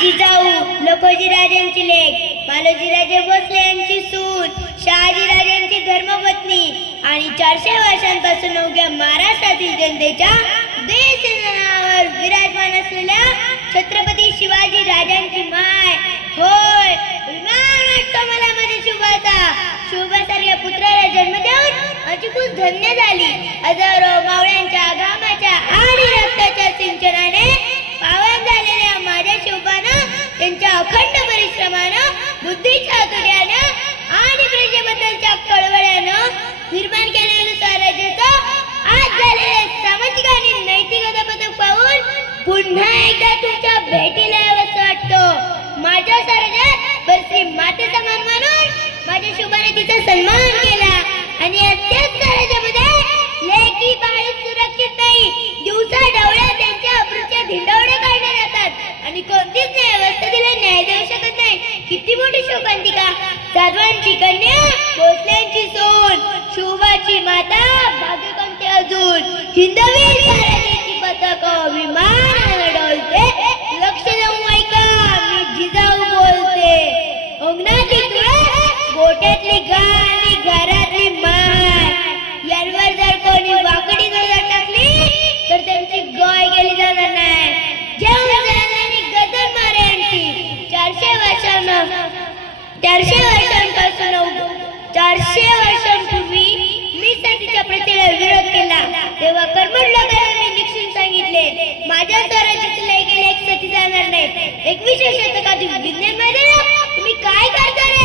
जिजाऊ लखोजीराजांची लेख. मालोजीराजे भोसले यांची सून शहाजी राजांची धर्मपत्नी. आणि चारशे वर्षांपासून अवघ्या महाराष्ट्रातील जनतेच्या देशनावर विराजमान असलेल्या छत्रपती शिवाजी राजांची माय. होय. विमान वाटतो मला माझ्या शुभाचा. शुभासारख्या पुत्राला जन्म देऊन माझी खूप धन्य झाली. हजारो मावळ्यांच्या पुन्हा एकदा तुमच्या भेटीला यावंसं वाटतं. माझ्या सर्जात श्री माते समान म्हणून माझ्या शुभाने तिचा सन्मान केला. आणि अत्यंत त्याच लेकी बाळी सुरक्षित नाही. दिवसा डवळ्या त्यांच्या अब्रूच्या धिंडवडे काढले जातात. आणि कोणतीच न्यायव्यवस्था तिला न्याय देऊ शकत नाही. किती मोठी शोकांतिका. साधवांची कन्या भोसल्यांची सोन शुभाची माता भाग्यकोणते अजून हिंदवी स्वराज्याची पथक विमान गाय जाणार नाही. चारशे वर्षांना चारशे वर्षांपासून चारशे वर्षांपूर्वी मी सतीच्या प्रथेला विरोध केला. तेव्हा कर्मठ निक्षून सांगितले माझ्या स्वराज्यातील एक एक सती जाणार नाही. शतकातील विज्ञान तुम्ही काय करता